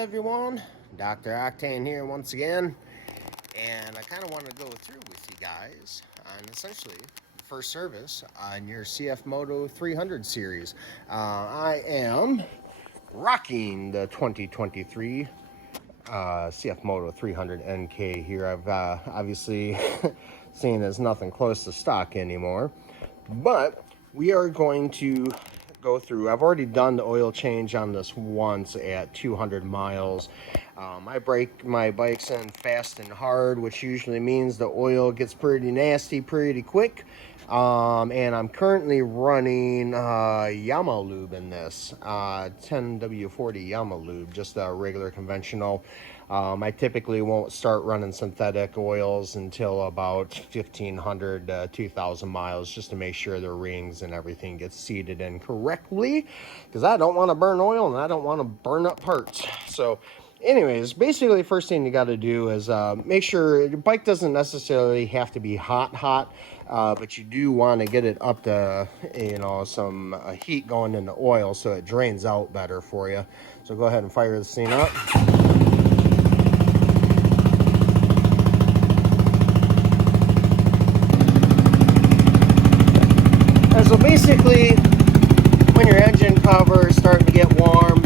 everyone, Dr. Octane here once again, and I kind of want to go through with you guys on essentially the first service on your CFMoto 300 series. I am rocking the 2023 CFMoto 300NK here. I've obviously seen as nothing close to stock anymore, but we are going to go through. I've already done the oil change on this once at 200 miles. I break my bikes in fast and hard, which usually means the oil gets pretty nasty pretty quick. And I'm currently running Yama lube in this 10W40 Yama lube, just a regular conventional. I typically won't start running synthetic oils until about 1,500 to 2,000 miles, just to make sure the rings and everything gets seated in correctly, because I don't want to burn oil and I don't want to burn up parts. So anyways, basically first thing you got to do is make sure your bike doesn't necessarily have to be hot, but you do want to get it up to, you know, some heat going in the oil so it drains out better for you. So go ahead and fire this thing up. And so basically, when your engine cover is starting to get warm,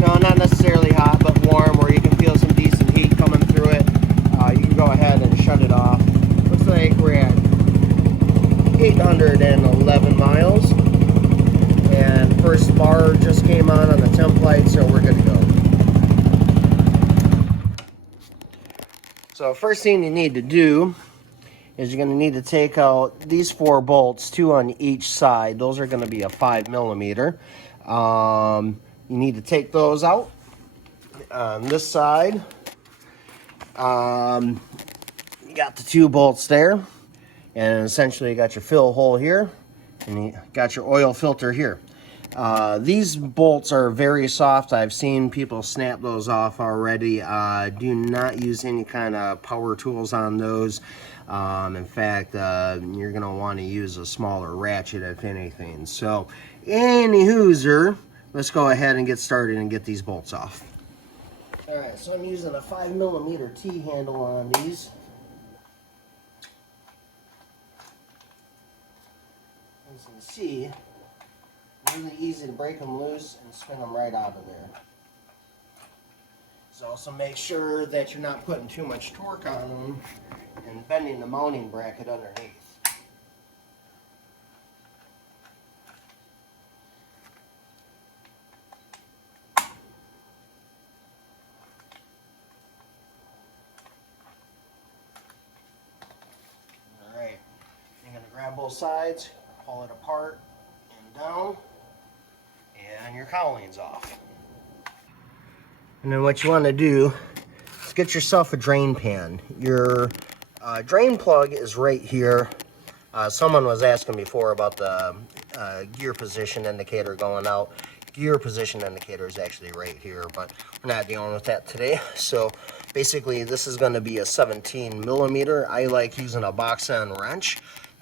no, not necessarily hot, but warm, where you can feel some decent heat coming through it, you can go ahead and shut it off. Looks like we're at 811 miles, and first bar just came on the temp light, so we're good to go. So first thing you need to do is you're going to need to take out these 4 bolts, 2 on each side. Those are going to be a 5mm. You need to take those out. On this side, you got the 2 bolts there, and essentially you got your fill hole here, and you got your oil filter here. These bolts are very soft. I've seen people snap those off already. Do not use any kind of power tools on those. In fact, you're going to want to use a smaller ratchet if anything. So, any hooser, let's go ahead and get started and get these bolts off. Alright, so I'm using a 5mm T-handle on these. As you can see, really easy to break them loose and spin them right out of there. So also make sure that you're not putting too much torque on them and bending the mounting bracket underneath. Alright, you're going to grab both sides, pull it apart and down, and your cowling's off. And then what you want to do is get yourself a drain pan. Your drain plug is right here. Someone was asking before about the gear position indicator going out. Gear position indicator is actually right here, but we're not dealing with that today. So basically this is going to be a 17mm. I like using a box end wrench,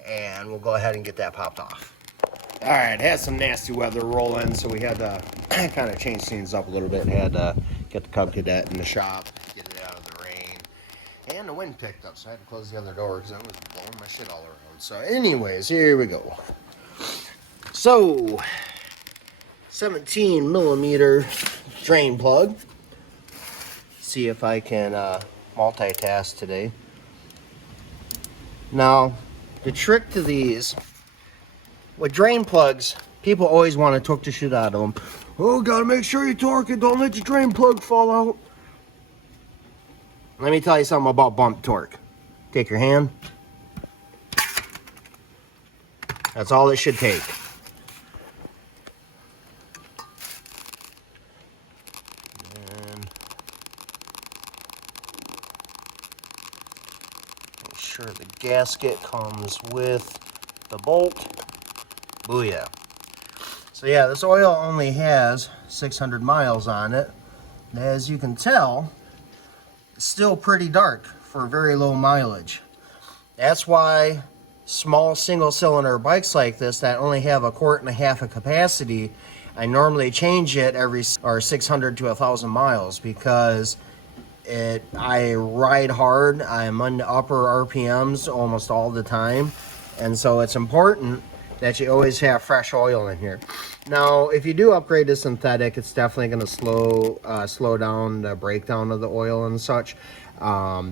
and we'll go ahead and get that popped off. Alright, had some nasty weather rolling, so we had to kind of change things up a little bit. Had to get the Cub Cadet in the shop, get it out of the rain. And the wind picked up, so I had to close the other door because that was blowing my shit all around. So anyways, here we go. So, 17mm drain plug. See if I can multitask today. Now, the trick to these, with drain plugs, people always want to torque the shit out of them. Oh, gotta make sure you torque it, don't let your drain plug fall out. Let me tell you something about bump torque. Take your hand. That's all it should take. And make sure the gasket comes with the bolt. Booyah. So yeah, this oil only has 600 miles on it. As you can tell, it's still pretty dark for very low mileage. That's why small single cylinder bikes like this that only have 1.5 quart of capacity I normally change it every 600 to 1,000 miles because I ride hard. I'm on the upper RPMs almost all the time, and so it's important that you always have fresh oil in here. Now, if you do upgrade to synthetic, it's definitely going to slow down the breakdown of the oil and such. But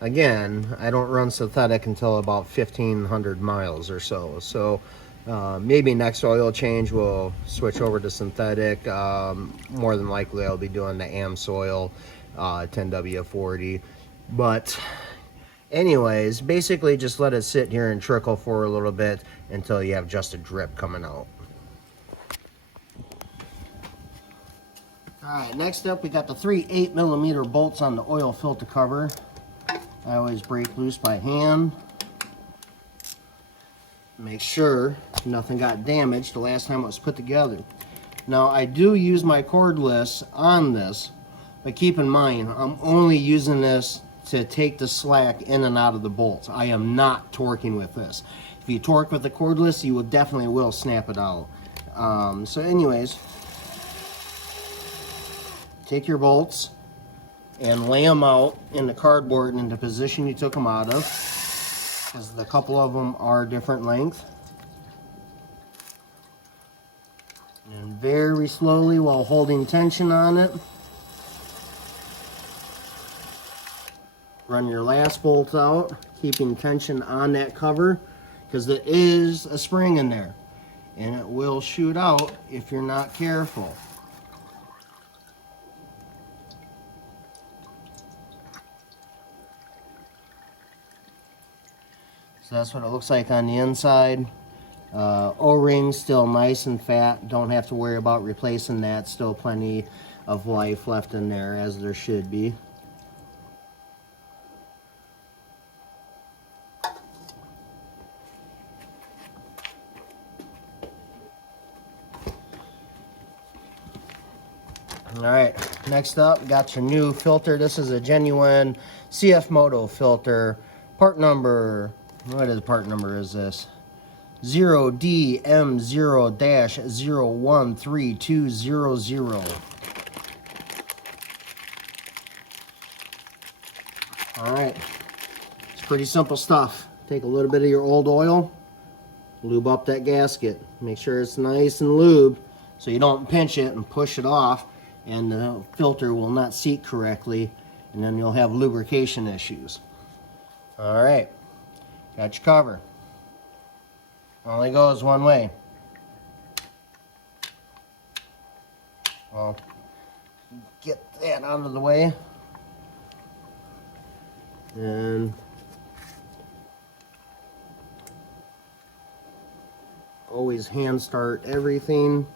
again, I don't run synthetic until about 1,500 miles or so. So maybe next oil change we'll switch over to synthetic. More than likely I'll be doing the AMSoil 10W40. But anyways, basically just let it sit here and trickle for a little bit until you have just a drip coming out. Alright, next up we got the 3 8mm bolts on the oil filter cover. I always break loose by hand. Make sure nothing got damaged the last time it was put together. Now I do use my cordless on this, but keep in mind I'm only using this to take the slack in and out of the bolts. I am not torquing with this. If you torque with the cordless, you will snap it out. So anyways, take your bolts and lay them out in the cardboard in the position you took them out of, because a couple of them are different length. And very slowly, while holding tension on it, run your last bolt out, keeping tension on that cover, because there is a spring in there and it will shoot out if you're not careful. So that's what it looks like on the inside. O-ring still nice and fat. Don't have to worry about replacing that. Still plenty of life left in there, as there should be. Alright, next up, got your new filter. This is a genuine CFMoto filter. Part number, what is part number is this? 0DM0-013200. Alright, it's pretty simple stuff. Take a little bit of your old oil, lube up that gasket. Make sure it's nice and lubed so you don't pinch it and push it off, and the filter will not seat correctly, and then you'll have lubrication issues. Alright, got your cover. Only goes one way. Well, get that out of the way. And always hand start everything.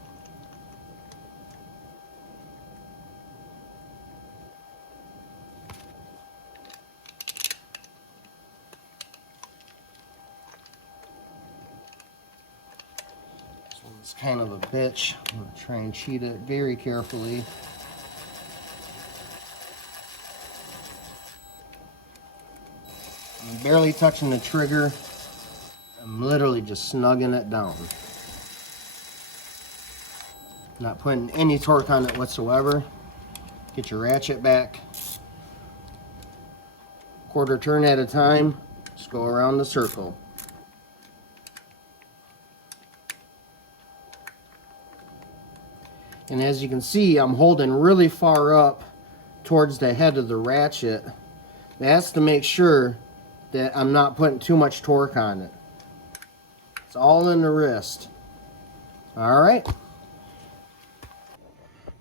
It's kind of a bitch. I'm going to try and cheat it very carefully. I'm barely touching the trigger. I'm literally just snugging it down. Not putting any torque on it whatsoever. Get your ratchet back. Quarter turn at a time. Just go around the circle. And as you can see, I'm holding really far up towards the head of the ratchet. That's to make sure that I'm not putting too much torque on it. It's all in the wrist. Alright.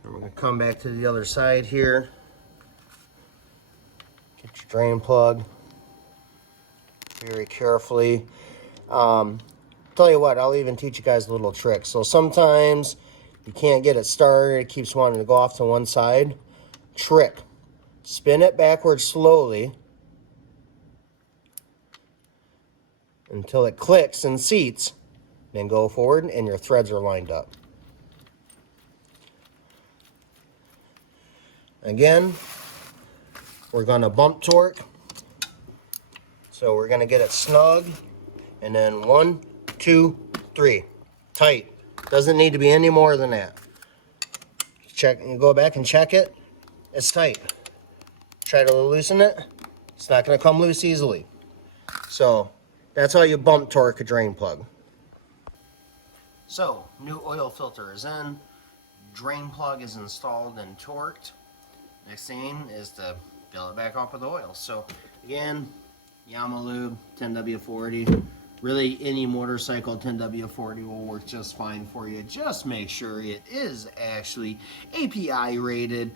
We're going to come back to the other side here. Get your drain plug very carefully. Tell you what, I'll even teach you guys a little trick. So sometimes you can't get it started, it keeps wanting to go off to one side. Trick. Spin it backwards slowly until it clicks and seats. Then go forward and your threads are lined up. Again, we're going to bump torque. So we're going to get it snug. And then 1, 2, 3. Tight. Doesn't need to be any more than that. Check, you go back and check it. It's tight. Try to loosen it. It's not going to come loose easily. So that's how you bump torque a drain plug. So new oil filter is in. Drain plug is installed and torqued. Next thing is to fill it back up with oil. So again, Yamaha lube 10W40. Really, any motorcycle 10W40 will work just fine for you. Just make sure it is actually API rated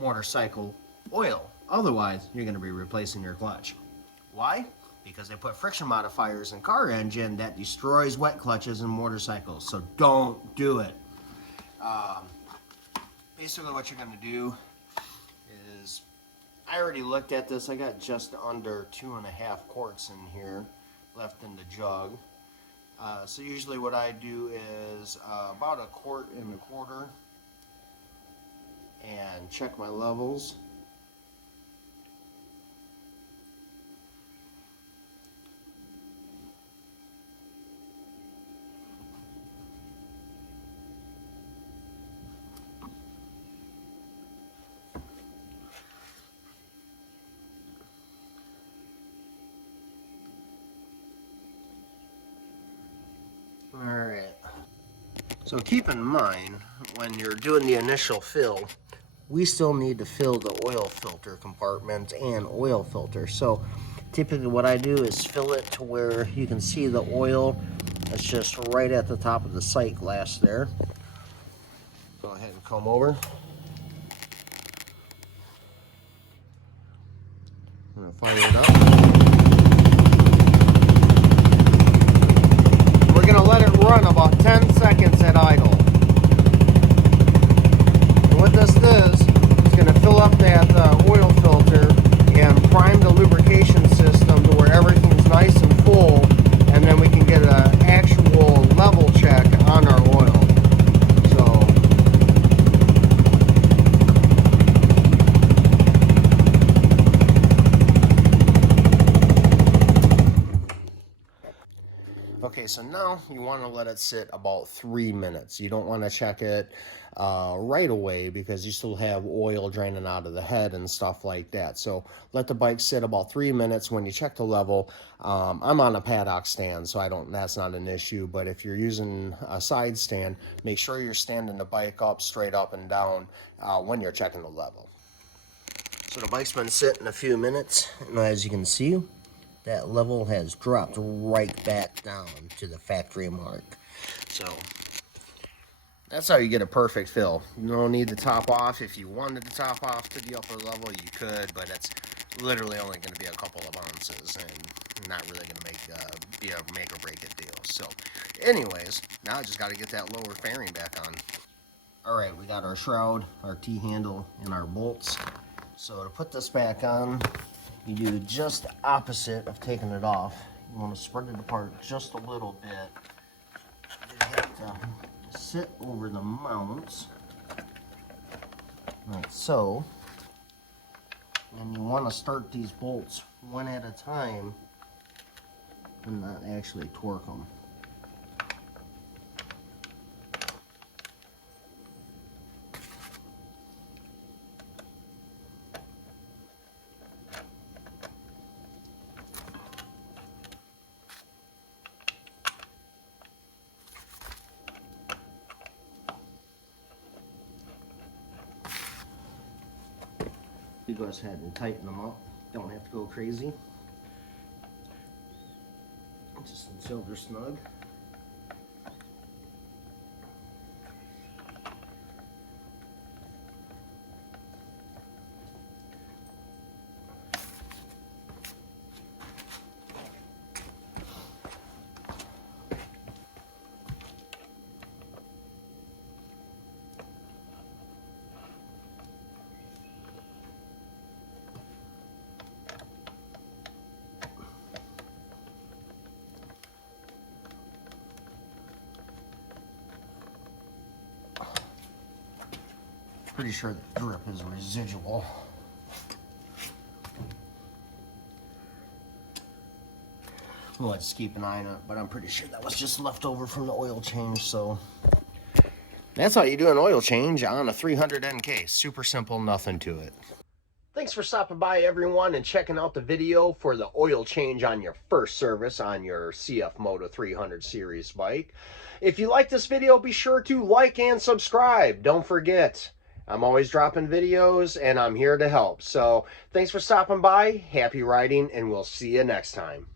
motorcycle oil. Otherwise, you're going to be replacing your clutch. Why? Because they put friction modifiers in car engine that destroys wet clutches in motorcycles. So don't do it. Basically what you're going to do is, I already looked at this. I got just under 2.5 quarts in here left in the jug. So usually what I do is about 1.25 quarts and check my levels. Alright, so keep in mind when you're doing the initial fill, we still need to fill the oil filter compartment and oil filter. So typically what I do is fill it to where you can see the oil. It's just right at the top of the sight glass there. Go ahead and come over. I'm going to fire it up. We're going to let it run about 10 seconds at idle. And what this is, it's going to fill up that oil filter and prime the lubrication system to where everything's nice and full, and then we can get an actual level check on our oil. Okay, so now you want to let it sit about 3 minutes. You don't want to check it right away because you still have oil draining out of the head and stuff like that. So let the bike sit about 3 minutes. When you check the level, I'm on a paddock stand, so that's not an issue. But if you're using a side stand, make sure you're standing the bike up straight up and down when you're checking the level. So the bike's been sitting a few minutes, and as you can see, that level has dropped right back down to the factory mark. So that's how you get a perfect fill. You don't need to top off. If you wanted to top off to the upper level, you could, but it's literally only going to be a couple of ounces and not really going to be a make or break it deal. So anyways, now I just got to get that lower fairing back on. All right, we got our shroud, our T-handle, and our bolts. So to put this back on, you do just the opposite of taking it off. You want to spread it apart just a little bit. You have to sit over the mounts, like so. And you want to start these bolts one at a time and not actually torque them. You go ahead and tighten them up. Don't have to go crazy. Just until they're snug. Pretty sure the grip is residual. We'll just keep an eye on it, but I'm pretty sure that was just left over from the oil change, so That's how you do an oil change on a 300NK. Super simple, nothing to it. Thanks for stopping by, everyone, and checking out the video for the oil change on your first service on your CFMoto 300 series bike. If you like this video, be sure to like and subscribe. Don't forget, I'm always dropping videos and I'm here to help. So thanks for stopping by, happy riding, and we'll see you next time.